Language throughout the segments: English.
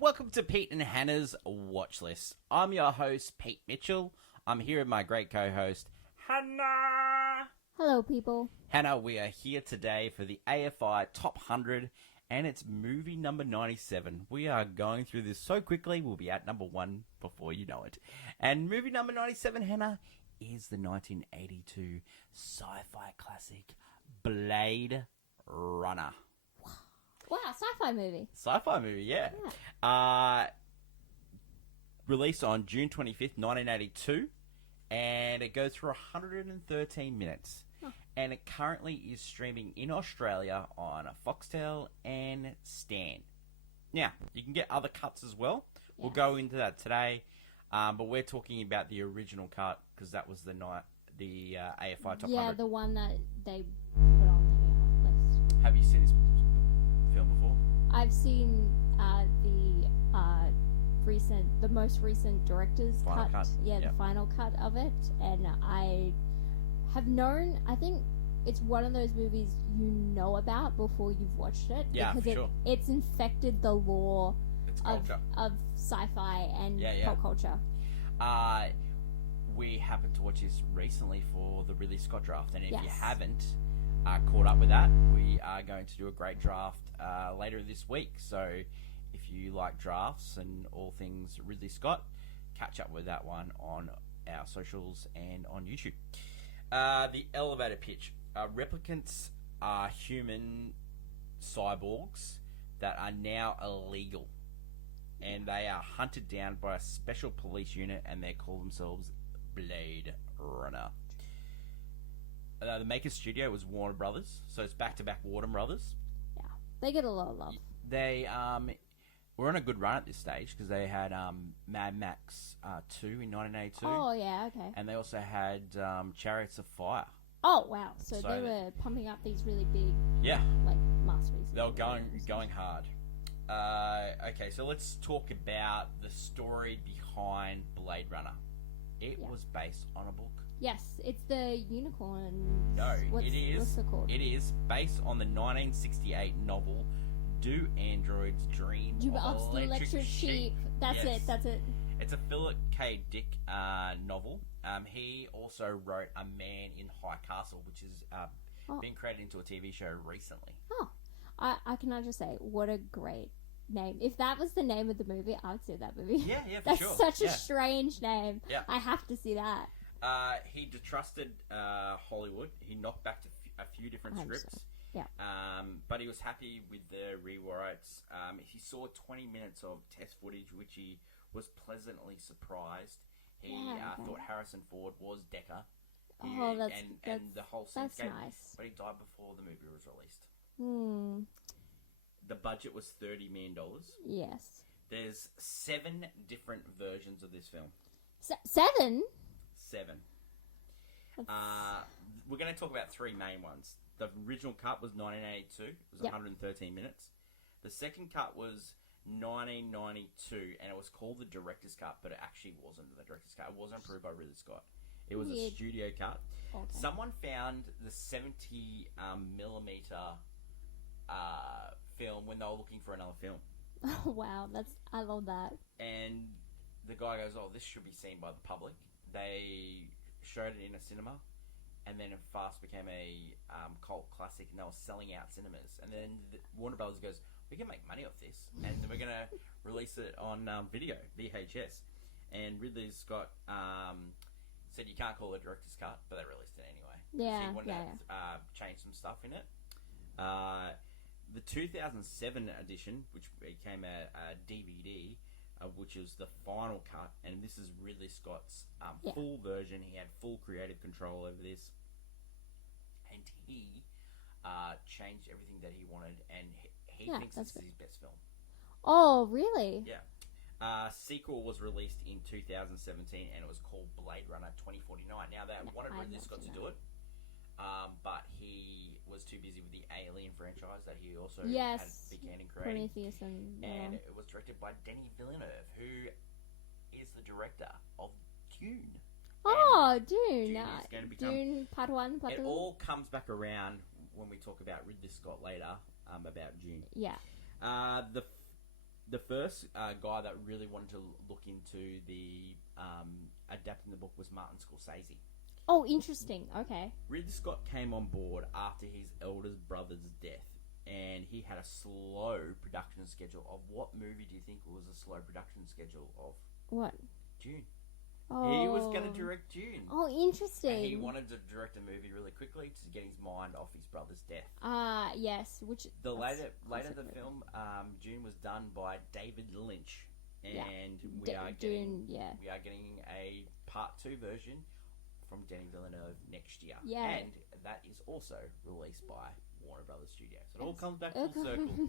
Welcome to Pete and Hannah's Watch List. I'm your host, Pete Mitchell. I'm here with my great co-host, Hannah. Hello, people. Hannah, we are here today for the AFI Top 100, and it's movie number 97. We are going through this so quickly, we'll be at number 1 before you know it. And movie number 97, Hannah, is the 1982 sci-fi classic Blade Runner. Wow, sci-fi movie. Sci-fi movie, yeah. Released on June 25th, 1982, and it goes for 113 minutes. Huh. And it currently is streaming in Australia on Foxtel and Stan. Now, you can get other cuts as well. We'll Yes. go into that today, but we're talking about the original cut because that was the AFI Top 100. Yeah, the one that they put on the list. Have you seen this film before? I've seen the most recent director's Final cut. Yeah, Yep. the final cut of it, and I have known. I think it's one of those movies you know about before you've watched it. Yeah, because for sure. It's infected the lore It's culture. of sci-fi and Yeah. pop culture. We happened to watch this recently for the Ridley Scott draft, and if you Yes. haven't caught up with that, we are going to do a great draft later this week. So if you like drafts and all things Ridley Scott, catch up with that one on our socials and on YouTube. The elevator pitch. Replicants are human cyborgs that are now illegal, and they are hunted down by a special police unit, and they call themselves Blade Runner. The maker studio was Warner Brothers, so it's back-to-back Warner Brothers. Yeah, they get a lot of love. They were on a good run at this stage because they had Mad Max 2 in 1982, Oh yeah, okay. and they also had Chariots of Fire. Oh wow! So So they were pumping up these really big, Yeah, like, masterpieces. they were going hard. Okay, so let's talk about the story behind Blade Runner. It Yeah. was based on a book. Yes, it's the unicorn. No, What's it called? It is based on the 1968 novel "Do Androids Dream You of of the electric sheep. That's Yes. it. That's it. It's a Philip K. Dick novel. He also wrote A Man in High Castle, which has been created into a TV show recently. Oh, can I just say, what a great name! If that was the name of the movie, I would see that movie. Yeah, for That's sure. such a strange name. Yeah. I have to see that. He distrusted Hollywood. He knocked back to a few different 100%. scripts. Yeah. But he was happy with the rewrites. He saw 20 minutes of test footage, which he was pleasantly surprised. He thought Harrison Ford was Decker. And the whole that's scene. nice. But he died before the movie was released. The budget was $30 million. Yes. There's 7 different versions of this film. 7. 7. We're going to talk about 3 main ones. The original cut was 1982. It was 113 minutes. The second cut was 1992, and it was called the director's cut, but it actually wasn't the director's cut. It wasn't approved by Ridley Scott. It was a studio cut. Okay. Someone found the 70 millimeter film when they were looking for another film. Oh wow, I love that. And the guy goes, "Oh, this should be seen by the public." They showed it in a cinema, and then it fast became a cult classic, and they were selling out cinemas. And then Warner Brothers goes, "We can make money off this, and we're going to release it on video, VHS." And Ridley Scott said, "You can't call it a director's cut," but they released it anyway. Yeah, He wanted to change some stuff in it. The 2007 edition, which became a DVD, which is the final cut, and this is Ridley Scott's full version. He had full creative control over this, and he changed everything that he wanted, and he thinks this is his best film. Oh, really? Yeah. Sequel was released in 2017, and it was called Blade Runner 2049. Now, they wanted Ridley Scott to do it, but he was too busy with the Alien franchise that he also began in creating. Prometheus and it was directed by Denis Villeneuve, who is the director of Dune. Oh, Dune. Dune is going to become... Dune Part 1, Part 2. It all comes back around when we talk about Ridley Scott later, about Dune. Yeah. the first guy that really wanted to look into the adapting the book was Martin Scorsese. Oh, interesting. Okay. Ridley Scott came on board after his eldest brother's death, and he had a slow production schedule of what movie do you think was a slow production schedule of? What? Dune. Oh. He was going to direct Dune. Oh, interesting. And he wanted to direct a movie really quickly to get his mind off his brother's death. Yes. Which later the film, Dune was done by David Lynch, and we are getting a part 2 version from Denis Villeneuve next year. Yeah. And that is also released by Warner Brothers Studios. So it all comes back full circle.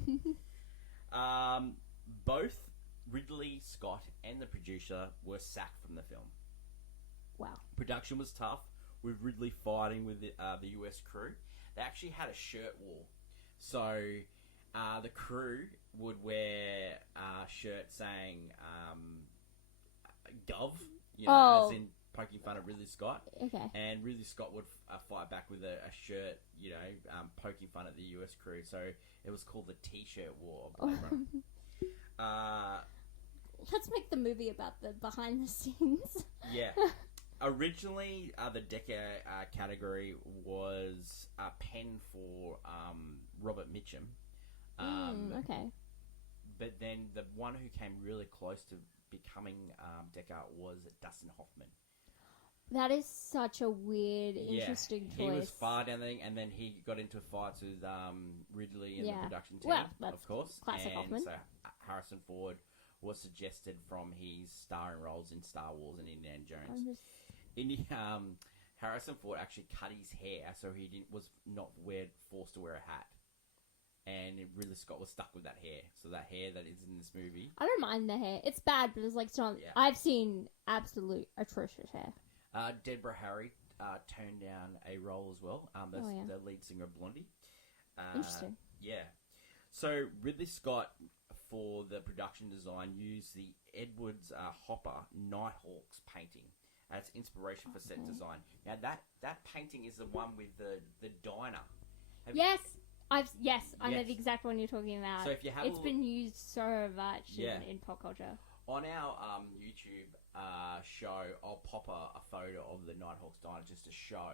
Both Ridley Scott and the producer were sacked from the film. Wow. Production was tough, with Ridley fighting with the US crew. They actually had a shirt war. So the crew would wear shirts saying Gov, as in poking fun at Ridley Scott. Okay. And Ridley Scott would fight back with a shirt, poking fun at the US crew. So it was called the T-shirt war of Blade Runner. Let's make the movie about the behind the scenes. Yeah. Originally, the Decca category was penned for Robert Mitchum. Okay. But then the one who came really close to becoming Decca was Dustin Hoffman. That is such a weird, interesting choice. He was far down there, and then he got into fights with Ridley and the production team, of course. Classic Hoffman. So Harrison Ford was suggested from his starring roles in Star Wars and Indiana Jones. Harrison Ford actually cut his hair so he was not forced to wear a hat. And Ridley Scott was stuck with that hair. So that hair that is in this movie. I don't mind the hair. It's bad, but it's like some. Yeah. I've seen absolute atrocious hair. Deborah Harry turned down a role as well. The lead singer of Blondie. Interesting. Yeah. So Ridley Scott, for the production design, used the Edwards Hopper Nighthawks painting as inspiration for set design. Now that painting is the one with the diner. I know the exact one you're talking about. So if you have it's been used so much in pop culture. On our YouTube show, I'll pop a photo of the Nighthawks diner just to show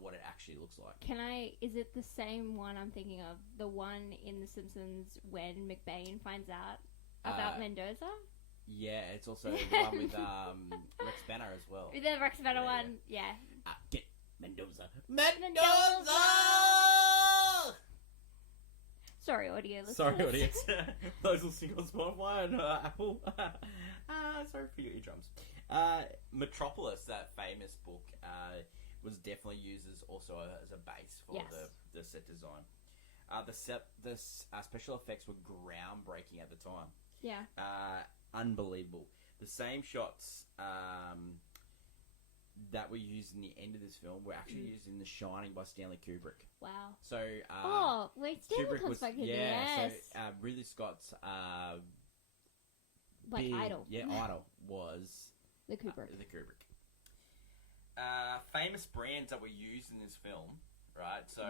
what it actually looks like. Is it the same one I'm thinking of? The one in The Simpsons when McBain finds out about Mendoza? Yeah, it's also the one with Rex Banner as well. The Rex Banner one, yeah. Get Mendoza. Sorry, audio listeners. Sorry, audience. Those listening on Spotify and Apple. Sorry for your eardrums. Metropolis, that famous book, was definitely used as a base for the set design. The special effects were groundbreaking at the time. Yeah. Unbelievable. The same shots that were used in the end of this film were actually used in The Shining by Stanley Kubrick. Wow. So, Stanley comes back in. Yes. So Ridley Scott's idol. Yeah, idol was the Kubrick. Famous brands that were used in this film, right? So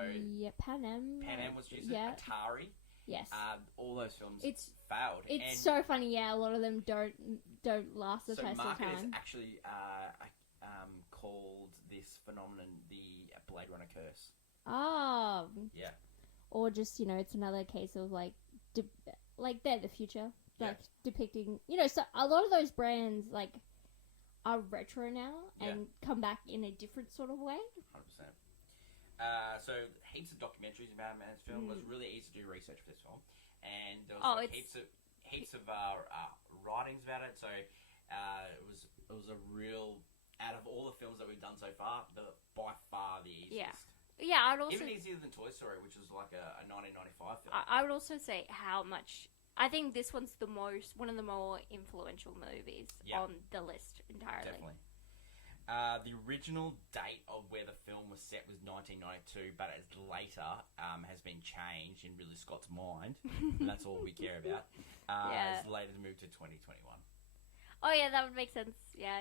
Pan Am was used. Atari. Yes. All those films failed. It's so funny. Yeah, a lot of them don't last the test of time. So marketers actually called this phenomenon the Blade Runner curse. Oh. Yeah. Or just it's another case of like they're the future, depicting so a lot of those brands are retro now and come back in a different sort of way. 100%. So heaps of documentaries about this film. It was really easy to do research for this film, and there was heaps of writings about it. So it was a real, out of all the films that we've done so far, by far the easiest. Yeah, I'd also even easier than Toy Story, which was like a 1995 film. I would also say how much. I think this one's one of the more influential movies on the list entirely. Definitely. The original date of where the film was set was 1992, but as later has been changed in Ridley Scott's mind, and that's all we care about. It's later moved to 2021. Oh yeah, that would make sense. Yeah.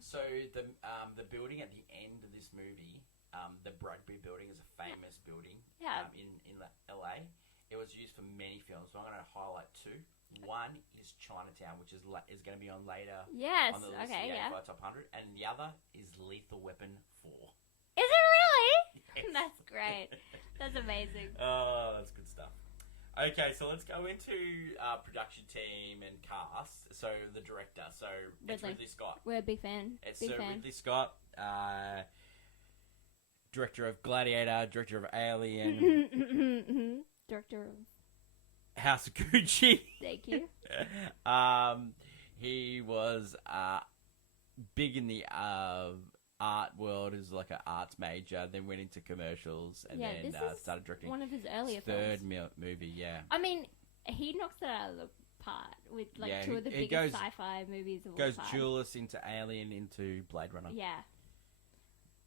So the building at the end of this movie, the Bradbury Building, is a famous building. In LA. It was used for many films, so I'm going to highlight two. One is Chinatown, which is going to be on later Yes. on the list Okay. of the Yeah. AFI Top 100, and the other is Lethal Weapon 4. Is it really? Yes. That's great. That's amazing. Oh, that's good stuff. Okay, so let's go into production team and cast. So the director, so it's Ridley Scott. We're a big fan. It's big fan. Ridley Scott, director of Gladiator, director of Alien, Director of House of Gucci. Thank you. He was big in the art world as like an arts major, then went into commercials, and then this is started directing one of his earlier third films. movie. Yeah, I mean, he knocks it out of the park with like Yeah, two of the he biggest goes- sci-fi movies of all goes time. Duelist into Alien into Blade Runner. Yeah.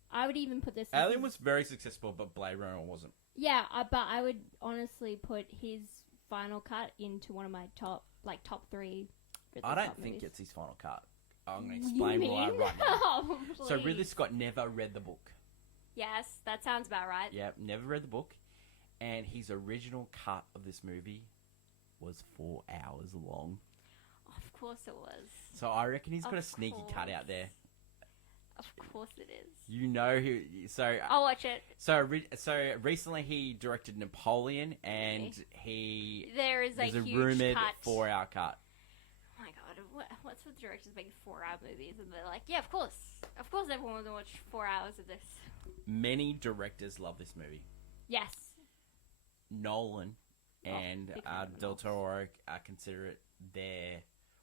I would even put this. as Alien his- was very successful, but Blade Runner wasn't. Yeah, but I would honestly put his final cut into one of my top 3. Ridley I don't Scott think movies. it's his final cut. I'm going to You explain why mean? right now. Oh, So Ridley please. Scott never read the book. Yes, that sounds about right. Yeah, never read the book. And his original cut of this movie was 4 hours long. Of course it was. So I reckon he's got Of a sneaky cut out there. Of course it is. You know who? So I'll watch it. so recently he directed Napoleon, and There is there's a huge rumored cut. 4-hour cut. Oh my god, what's with directors making 4-hour movies? And they're like, yeah, of course everyone wants to watch 4 hours of this. Many directors love this movie. Yes. Nolan and big fan of Del Nolan's. Toro consider it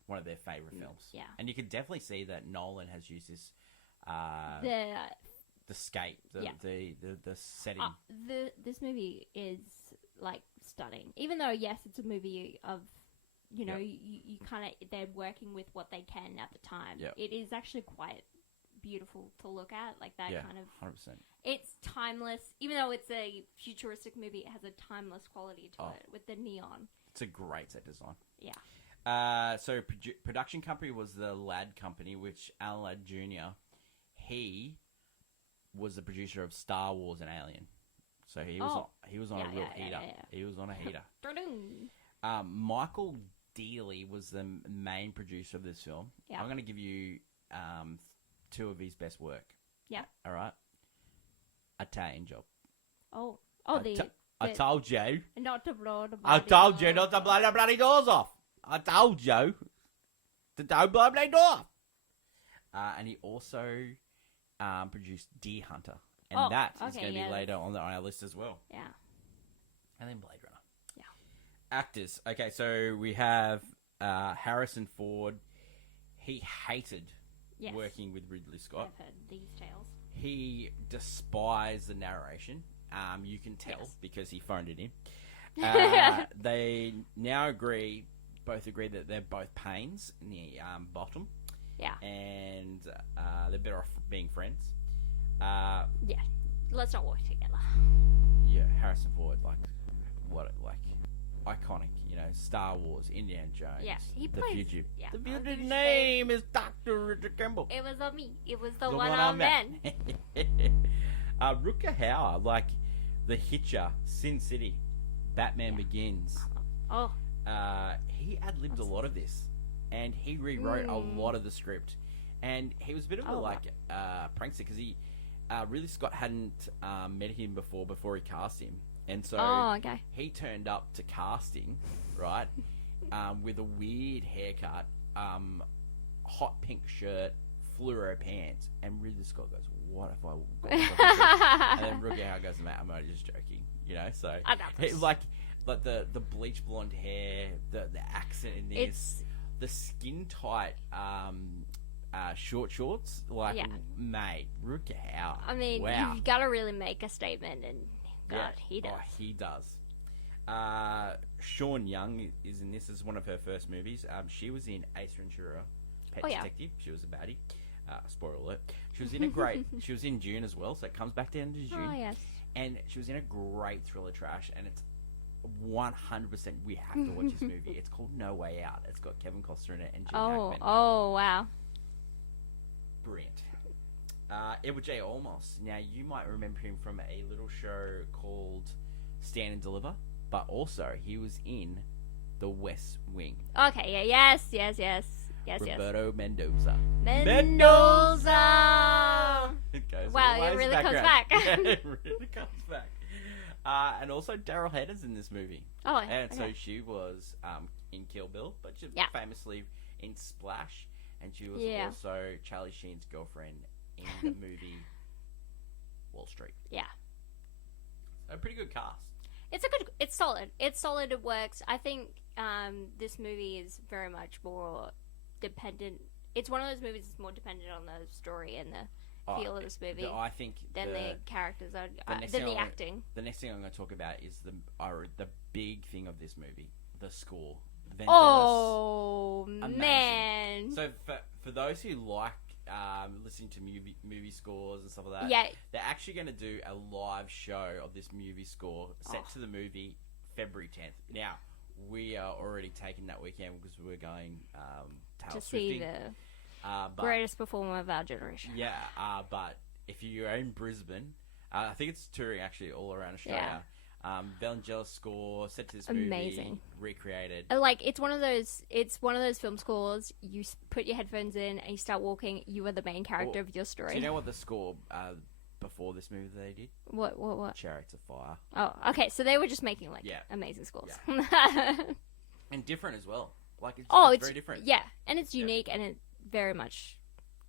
one of their favorite films. Yeah. And you can definitely see that Nolan has used this the scape, Yeah. the setting. This movie is like stunning. Even though yes, it's a movie of you kind of they're working with what they can at the time. Yep. It is actually quite beautiful to look at, like that kind of. 100%. It's timeless, even though it's a futuristic movie. It has a timeless quality to it with the neon. It's a great set design. Yeah. So production company was the Ladd Company, which Alan Ladd Jr. He was the producer of Star Wars and Alien, so he was on a real heater. He was on a heater. Michael Dealey was the main producer of this film. Yeah. I'm going to give you 2 of his best work. Yeah. All right. Italian Job. I told you. not to blow the. I told you not to blow the bloody doors off. I told you to don't blow the bloody door off. And he also produced Deer Hunter. And that is going to be later on our list as well. Yeah. And then Blade Runner. Yeah. Actors. Okay, so we have Harrison Ford. He hated working with Ridley Scott. I've heard these tales. He despised the narration. You can tell because he phoned it in. They now both agree that they're both pains in the bottom. Yeah. And they're better off being friends. Yeah. Let's not work together. Yeah, Harrison Ford, iconic, Star Wars, Indiana Jones. Yeah, he The plays. Future. Yeah. The future name is Dr. Richard Kimball. It was on me. It was the one-armed man. Rutger Hauer, The Hitcher, Sin City, Batman Begins. Oh. He ad-libbed a lot of this, and he rewrote a lot of the script. And he was a bit of a prankster because Ridley Scott hadn't met him before he cast him. And so he turned up to casting, right, with a weird haircut, hot pink shirt, fluoro pants, and Ridley Scott goes, "What if I got myself in trouble?" And then Rutger Hauer goes, "Mate, I'm only just joking," So I got this. like the bleach blonde hair, the accent in this, the skin tight short shorts, mate, Rutger Hauer. I mean, wow. you've got to really make a statement, and God, he does. Oh, he does. Sean Young is in this as one of her first movies. She was in Ace Ventura, Pet Detective. She was a baddie. Spoiler alert. She was in she was in June as well, so it comes back down to June. Oh, yes. And she was in a great thriller trash, and it's 100% we have to watch this movie. It's called No Way Out. It's got Kevin Costner in it and Gene Hackman. Oh, wow. Brilliant. Edward J. Olmos. Now, you might remember him from a little show called Stand and Deliver, but also he was in The West Wing. Okay, yeah, yes. Roberto Mendoza. Mendoza! It goes Wow, always it really comes background. back. Yeah, it really comes back. And also Daryl Hannah's in this movie. Oh, And okay. so she was in Kill Bill, but she Yeah. famously in Splash, and she was Yeah. also Charlie Sheen's girlfriend in the movie Wall Street. Yeah. A pretty good cast. It's solid. It's solid, it works. I think this movie is very much more dependent. It's one of those movies that's more dependent on the story and the feel of this movie I think than the characters are, next than thing the I'm acting. The next thing I'm going to talk about is the big thing of this movie, the score. Vangelis, Oh, amazing. man. So for those who like listening to movie scores and stuff like that, Yeah. they're actually going to do a live show of this movie score set to the movie February 10th. Now, we are already taking that weekend because we're going To see the greatest performer of our generation. Yeah, but if you're in Brisbane, I think it's touring actually all around Australia. Vangelis score set to this Amazing. movie, recreated. Like, it's one of those film scores. You put your headphones in and you start walking. You are the main character of your story. Do you know what the score before this movie they did? What? Chariots of Fire. Oh, okay. So they were just making amazing scores. And different as well. Like it's very different. Yeah, and it's unique, and it very much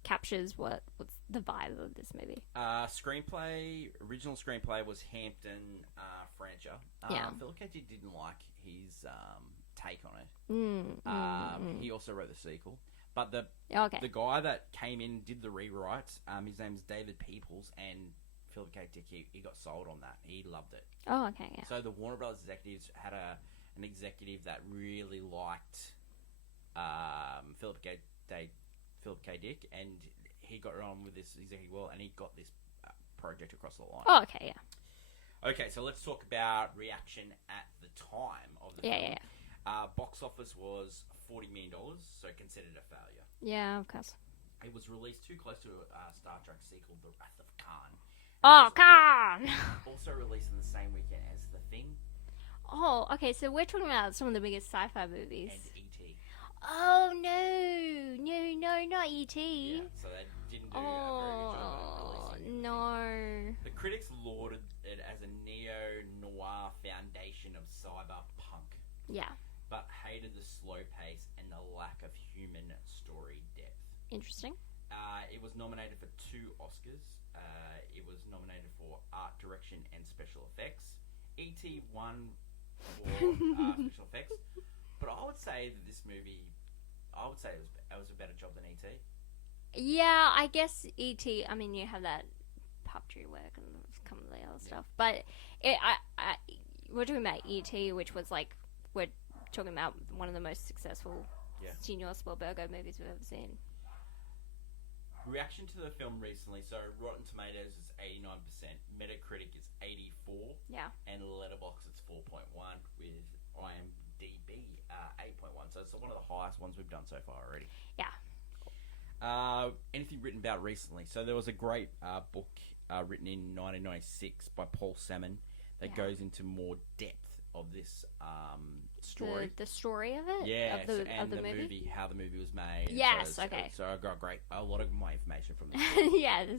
captures what's the vibe of this movie. Original screenplay was Hampton Francher. Philip K. Dick didn't like his take on it. He also wrote the sequel. But the guy that came in did the rewrites. His name's David Peoples, and Philip K. Dick, he got sold on that. He loved it. Oh, okay, yeah. So the Warner Brothers executives had an executive that really liked Philip K. Dick, and he got on with this executive well, and he got this project across the line. Oh, okay, yeah. Okay, so let's talk about reaction at the time of the film. Box office was $40 million, so considered a failure. Yeah, of course. It was released too close to a Star Trek sequel, The Wrath of Khan. Oh, Khan! Also released in the same weekend as The Thing. Oh, okay, so we're talking about some of the biggest sci-fi movies. And E.T. Oh, no, not E.T. Yeah, so they didn't do a very good job of releasing it. No. The critics lauded it as a neo-noir foundation of cyberpunk. Yeah. But hated the slow pace and the lack of human story depth. Interesting. It was nominated for 2 Oscars. It was nominated for art direction and special effects. E.T. won for special effects. But I would say that this movie, it was a better job than E.T. Yeah, I guess E.T., I mean, you have that puppetry work and some of the other stuff. But we're talking about E.T., which was like, we're talking about one of the most successful Senor Spielberg movies we've ever seen. Reaction to the film recently, so Rotten Tomatoes is 89%, Metacritic is 84, and Letterboxd is 4.1, with IMDb 8.1, so it's one of the highest ones we've done so far already. Yeah. Anything written about recently? So there was a great book written in 1996 by Paul Salmon that goes into more depth of this story. The story of it? Yes, of the movie? How the movie was made. Yes, so, okay. So I got a lot of my information from this.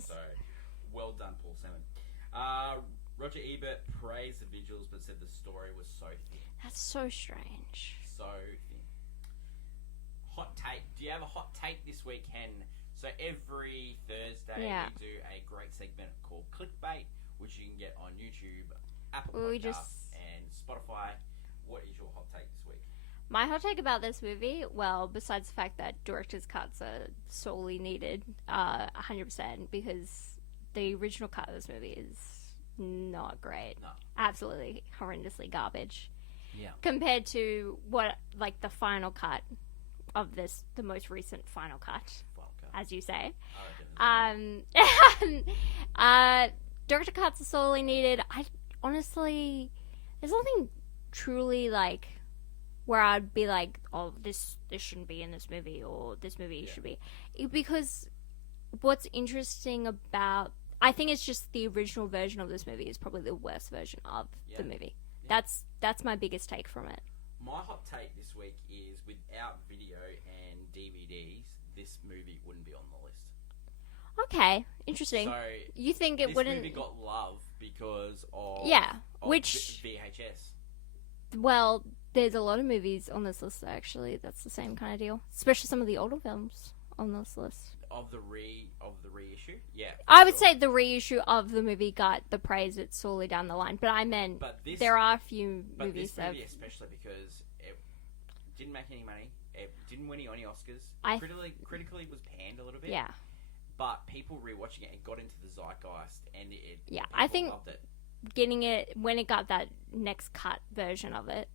So, well done, Paul Salmon. Roger Ebert praised the visuals but said the story was so thin. That's so strange. So thin. Hot take. Do you have a hot take this week, Hen? So every Thursday we do a great segment called Clickbait, which you can get on YouTube, Apple Podcasts, and Spotify. What is your hot take this week? My hot take about this movie, well, besides the fact that director's cuts are sorely needed, 100%, because the original cut of this movie is not great. No. Absolutely horrendously garbage. Yeah. Compared to what, like, the final cut of this, the most recent final cut, as you say. Director cuts are sorely needed. I honestly, there's nothing truly like where I'd be like, oh, this shouldn't be in this movie, or this movie should be, because what's interesting about, I think it's just the original version of this movie is probably the worst version of the movie. That's my biggest take from it. my hot take this week is without video and DVDs, this movie wouldn't be on the list. Okay, interesting. So you think it this wouldn't? movie got love because of which VHS. Well, there's a lot of movies on this list actually. That's the same kind of deal, especially some of the older films on this list. Of the reissue, yeah. I would say the reissue of the movie got the praise it's sorely down the line, but I meant there are a few movies this movie especially because it didn't make any money, it didn't win any Oscars. Critically was panned a little bit. Yeah. But people rewatching it, it got into the zeitgeist, and I think loved it. Getting it when it got that next cut version of it.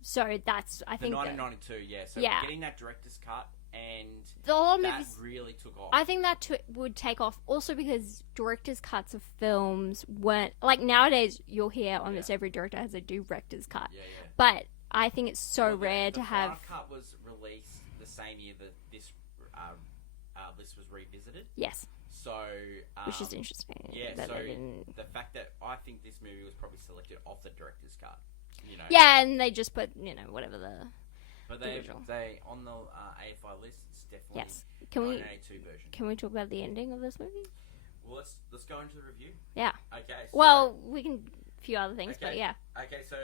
So that's I think 1992, yeah. So getting that director's cut. And that really took off. I think that would take off also because director's cuts of films weren't... Like, nowadays, you'll hear almost every director has a director's cut. Yeah. But I think it's so rare to have... The final cut was released the same year that this list was revisited. Yes. So... which is interesting. Yeah, so the fact that I think this movie was probably selected off the director's cut. You know. Yeah, and they just put, whatever the... But they on the AFI list, it's definitely 1982 version. Can we talk about the ending of this movie? Well, let's go into the review. Yeah. Okay. So, well, we can a few other things, but yeah. Okay, so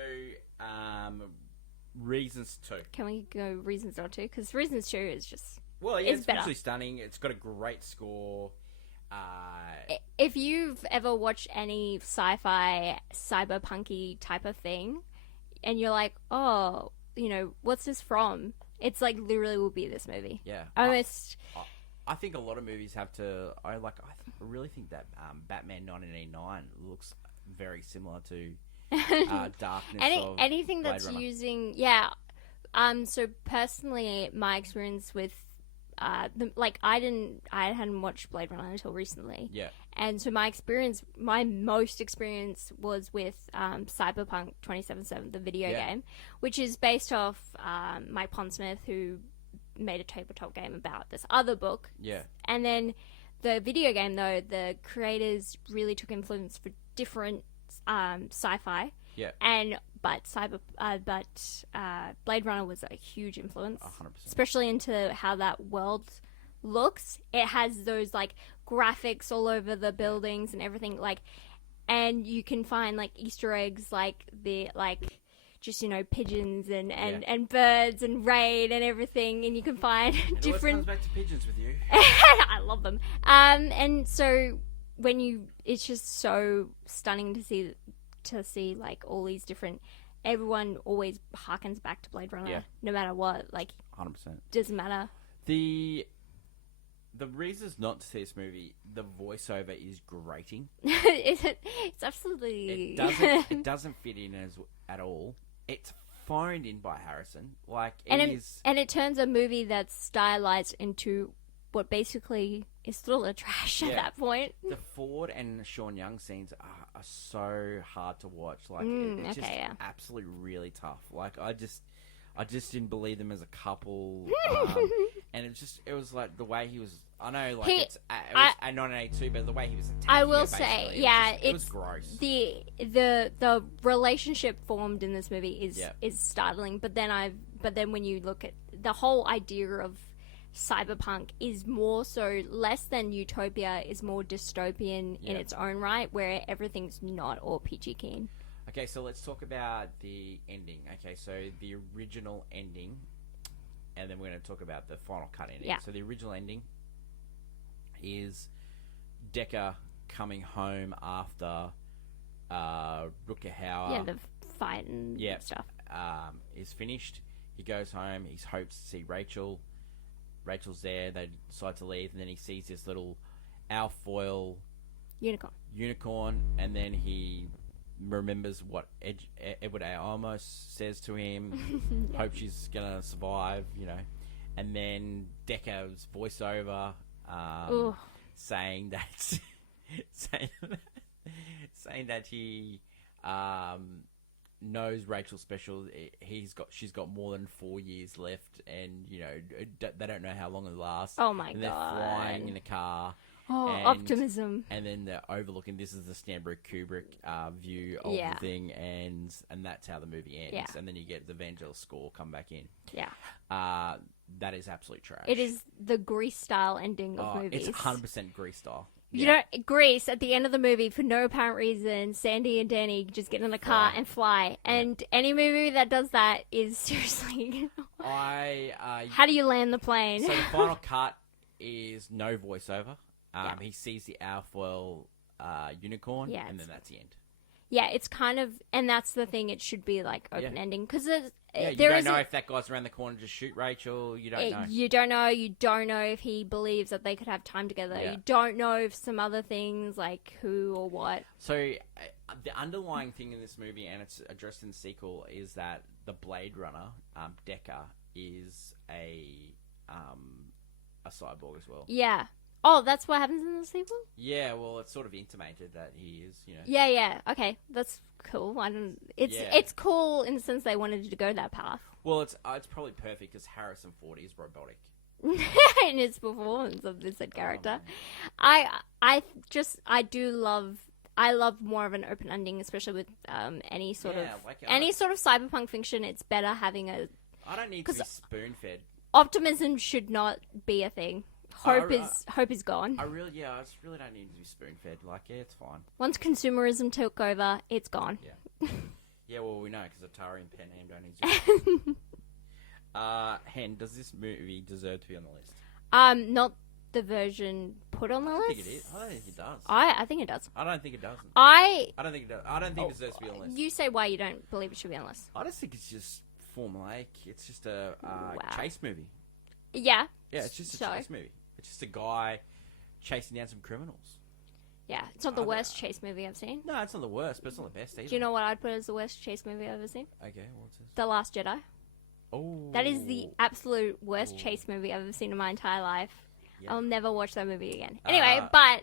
Reasons 2. Can we go Reasons not 2? Because Reasons 2 is just it's visually stunning. It's got a great score. If you've ever watched any sci-fi cyberpunky type of thing, and you're like, oh. What's this from? It's like literally will be this movie. Yeah. Almost. I think a lot of movies have to. I really think that Batman 1989 looks very similar to Darkness. Anything Blade that's Runner. using So personally, my experience with I hadn't watched Blade Runner until recently. Yeah. And so my most experience was with Cyberpunk 2077, the video game, which is based off Mike Pondsmith, who made a tabletop game about this other book. Yeah. And then the video game, though, the creators really took influence for different sci-fi. Yeah. But Blade Runner was a huge influence. 100%. Especially into how that world looks. It has those graphics all over the buildings and everything, and you can find Easter eggs pigeons and birds and rain and everything, and you can find different. It always comes back to pigeons with you. I love them. And so it's just so stunning to see all these different. Everyone always harkens back to Blade Runner, no matter what. 100%. Doesn't matter. The reasons not to see this movie, the voiceover is grating. It's absolutely. It doesn't fit in at all. It's phoned in by Harrison. And it turns a movie that's stylized into what basically is still a trash at that point. The Ford and Sean Young scenes are so hard to watch. It's just absolutely really tough. I just didn't believe them as a couple. And it was like the way he was. I know, it was a 1982, but the way he was attacking. I will say, it was gross. The relationship formed in this movie is startling. But then when you look at the whole idea of cyberpunk is more so less than utopia, is more dystopian in its own right, where everything's not all peachy keen. Okay, so let's talk about the ending. Okay, so the original ending, and then we're going to talk about the final cut ending. Yeah. So the original ending is Decker coming home after Rutger Hauer. Yeah, the fight and stuff. Is finished. He goes home. He hopes to see Rachel. Rachel's there. They decide to leave, and then he sees this little alfoil unicorn, and then he remembers what Edward A. Olmos says to him. Hope she's gonna survive, and then Decker's voiceover saying that saying that he knows Rachel's special. She's got more than 4 years left, and they don't know how long it'll last. Oh my and god! They're flying in a car. Oh, and, optimism. And then they're overlooking. This is the Stanley Kubrick view of the thing, and that's how the movie ends. Yeah. And then you get the Vangelis score come back in. Yeah. That is absolute trash. It is the Grease style ending of movies. It's 100% Grease style. You know, Grease, at the end of the movie, for no apparent reason, Sandy and Danny just get in the car and fly. And any movie that does that is seriously... How do you land the plane? So the final cut is no voiceover. He sees the alfoil unicorn, and then that's the end. Yeah, it's kind of... And that's the thing, it should be, like, open-ending. Because you don't know if that guy's around the corner to shoot Rachel. You don't know. You don't know. You don't know if he believes that they could have time together. Yeah. You don't know if some other things, like who or what. So the underlying thing in this movie, and it's addressed in the sequel, is that the Blade Runner, Decker, is a cyborg as well. Yeah. Oh, that's what happens in the sequel? Yeah, well, it's sort of intimated that he is, you know. Yeah. Okay, that's cool. It's cool in the sense they wanted to go that path. Well, it's probably perfect because Harrison Ford is robotic in his performance of this said character. I love more of an open ending, especially with any sort of cyberpunk fiction. It's better having a. I don't need to be spoon fed. Optimism should not be a thing. Hope is gone. I really don't need to be spoon fed. Like, it's fine. Once consumerism took over, it's gone. Yeah. Yeah, well, we know because Atari and Pan Am don't exist. Hen, does this movie deserve to be on the list? Not the version put on the list. I think it is. I don't think it does. I think it does. I don't think it doesn't. I don't think it does. I don't think it deserves to be on the list. You say why you don't believe it should be on the list. I just think it's just formulaic. It's just a chase movie. Yeah. Yeah, it's just a chase movie. It's just a guy chasing down some criminals. Yeah, it's not the worst chase movie I've seen. No, it's not the worst, but it's not the best either. Do you know what I'd put as the worst chase movie I've ever seen? Okay, what's this? The Last Jedi. Oh. That is the absolute worst chase movie I've ever seen in my entire life. Yep. I'll never watch that movie again. Anyway, but...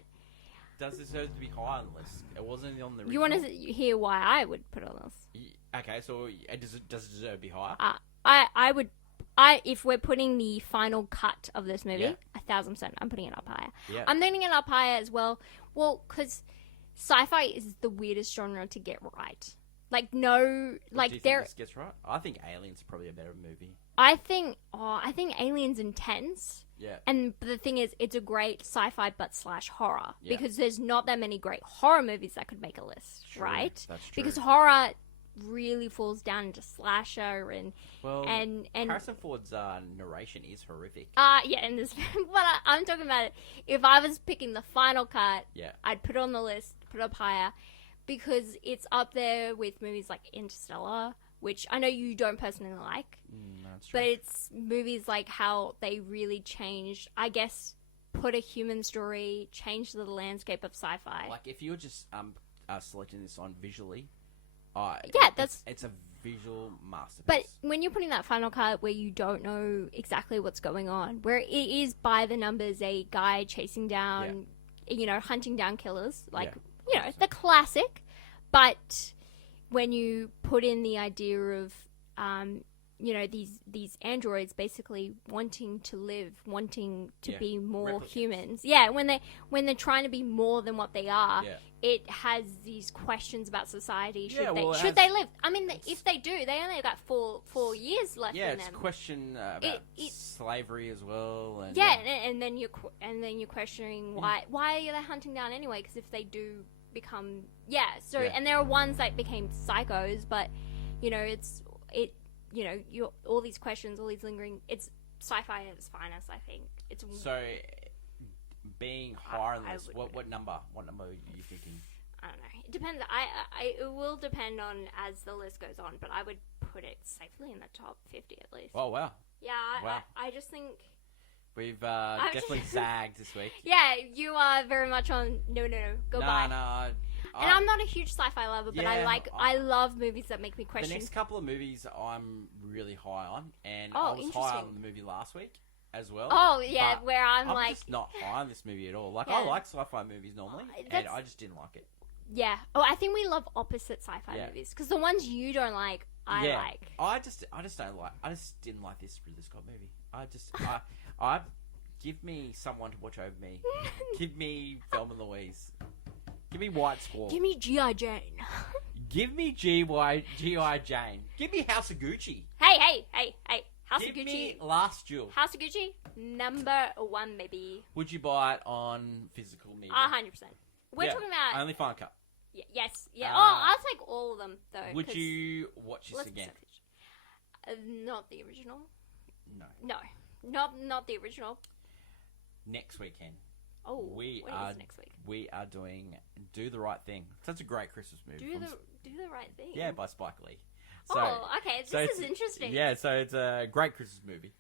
Does it deserve to be high on the list? It wasn't on the original. You want to hear why I would put it on this? Okay, so does it deserve to be higher? I would... if we're putting the final cut of this movie, 1,000%, I'm putting it up higher. Yeah. I'm putting it up higher as well. Well, because sci-fi is the weirdest genre to get right. Like, no, like, do you think this gets right? I think Aliens is probably a better movie. I think Aliens intense. Yeah. And the thing is, it's a great sci-fi but / horror because there's not that many great horror movies that could make a list, right? That's true. Because horror really falls down into slasher and Harrison Ford's narration is horrific. In this, but I'm talking about it. If I was picking the final cut, I'd put it on the list, put it up higher, because it's up there with movies like Interstellar, which I know you don't personally like, that's true. But it's movies like how they really changed, I guess, put a human story, changed the landscape of sci-fi. Like if you were just selecting this on visually. It's a visual masterpiece. But when you're putting that final cut where you don't know exactly what's going on, where it is by the numbers, a guy chasing down, hunting down killers, the classic. But when you put in the idea of, these androids basically wanting to live, wanting to be more humans. Yeah, when they're trying to be more than what they are, it has these questions about society. Should they live? I mean, if they do, they only got four years left. Yeah, in it's them. a question about slavery as well. And, and then you're questioning why are they hunting down anyway? Because if they do become and there are ones that became psychos, but all these questions, all these lingering. It's sci-fi at its finest, I think. It's so being higher on this. What number? What number are you thinking? I don't know. It depends. It will depend on as the list goes on, but I would put it safely in the top 50 at least. Oh wow! Yeah, I just think we've definitely zagged this week. Yeah, you are very much on. No, goodbye. No. And I'm not a huge sci-fi lover, but I love movies that make me question. The next couple of movies I'm really high on, and I was high on the movie last week as well. Oh yeah, where I'm just not high on this movie at all. Like I like sci-fi movies normally, and I just didn't like it. Yeah. Oh, I think we love opposite sci-fi movies because the ones you don't like, I like. I just don't like. I just didn't like this Ridley Scott movie. I Give me someone to watch over me. Give me Thelma and Louise. Give me White Squall. Give me G.I. Jane. Give me G.I. Jane. Give me House of Gucci. Hey. House Give of Gucci. me Last Duel. House of Gucci, number 1, baby. Would you buy it on physical media? 100%. We're talking about... Only Final Cut. Yes. Yeah. I'll take all of them, though. Would you watch this again? Not the original. No. No. Not the original. Next weekend. Oh, when is next week? We are doing Do the Right Thing. Such a great Christmas movie. Do the Right Thing? Yeah, by Spike Lee. So, okay. This is interesting. Yeah, so it's a great Christmas movie.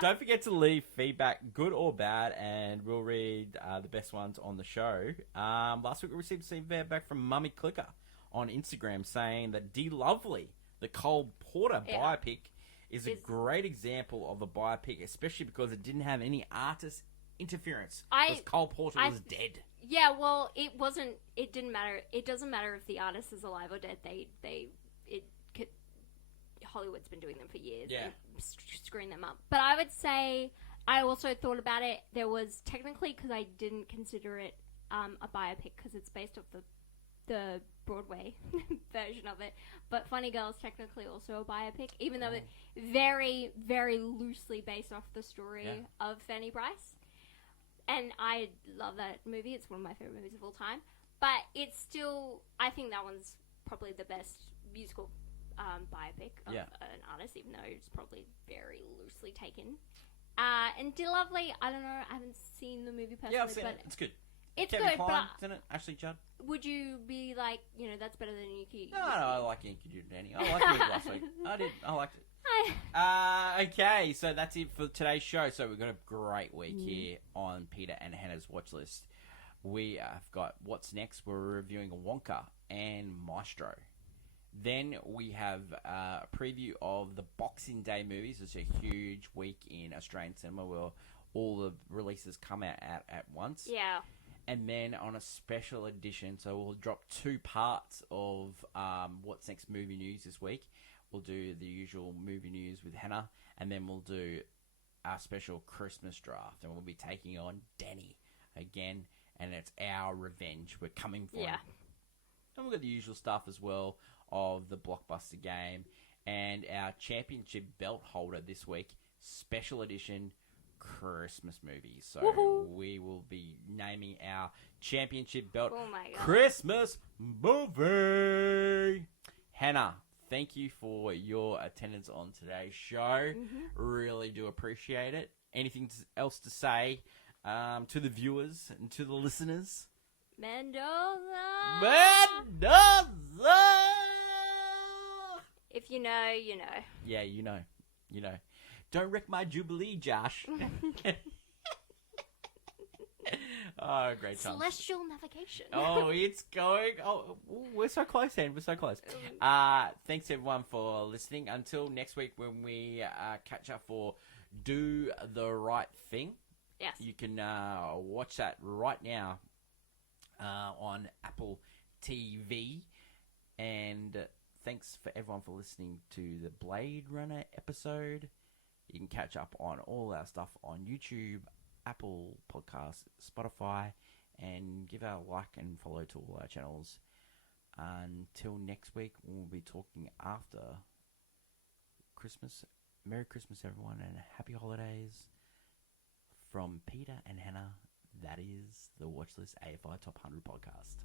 Don't forget to leave feedback, good or bad, and we'll read the best ones on the show. Last week we received some feedback from Mummy Clicker on Instagram saying that D Lovely, the Cole Porter biopic, is a great example of a biopic, especially because it didn't have any artist interference. Because Cole Porter was dead. Yeah, well, it wasn't. It didn't matter. It doesn't matter if the artist is alive or dead. Hollywood's been doing them for years. Yeah. And screwing them up. But I would say I also thought about it. There was technically, because I didn't consider it a biopic because it's based off the Broadway version of it. But Funny Girl is technically also a biopic, even though it's very, very loosely based off the story of Fanny Bryce. And I love that movie. It's one of my favorite movies of all time. But it's still, I think that one's probably the best musical biopic of an artist, even though it's probably very loosely taken. And Dear Lovely, I don't know. I haven't seen the movie personally. Yeah, I've seen it. It's good. It's Kevin good, Kline, isn't it? Ashley Judd. Would you be like, that's better than Yuki? No, I like Yankee Doodle Danny. I liked it last week. I liked it. Okay, so that's it for today's show. So we've got a great week here on Peter and Hannah's watch list. We have got What's Next. We're reviewing Wonka and Maestro. Then we have a preview of the Boxing Day movies. It's a huge week in Australian cinema where all the releases come out at once. Yeah. And then on a special edition, so we'll drop 2 parts of What's Next movie news this week. We'll do the usual movie news with Hannah, and then we'll do our special Christmas draft, and we'll be taking on Danny again, and it's our revenge. We're coming for him. And we've got the usual stuff as well of the Blockbuster game and our championship belt holder this week, special edition Christmas movies. So we will be naming our championship belt Christmas movie. Hannah, thank you for your attendance on today's show. Really do appreciate it. Anything else to say to the viewers and to the listeners? Mendoza! If you know, you know. Yeah, you know. You know. Don't wreck my Jubilee, Josh. Oh, great time. Celestial navigation. Oh, it's going. Oh, we're so close, Hen. We're so close. Thanks, everyone, for listening. Until next week when we catch up for Do the Right Thing. Yes. You can watch that right now on Apple TV. And thanks for everyone for listening to the Blade Runner episode. You can catch up on all our stuff on YouTube, Apple Podcasts, Spotify, and give our like and follow to all our channels. Until next week, we'll be talking after Christmas. Merry Christmas, everyone, and happy holidays from Peter and Hannah. That is the Watchlist AFI Top 100 podcast.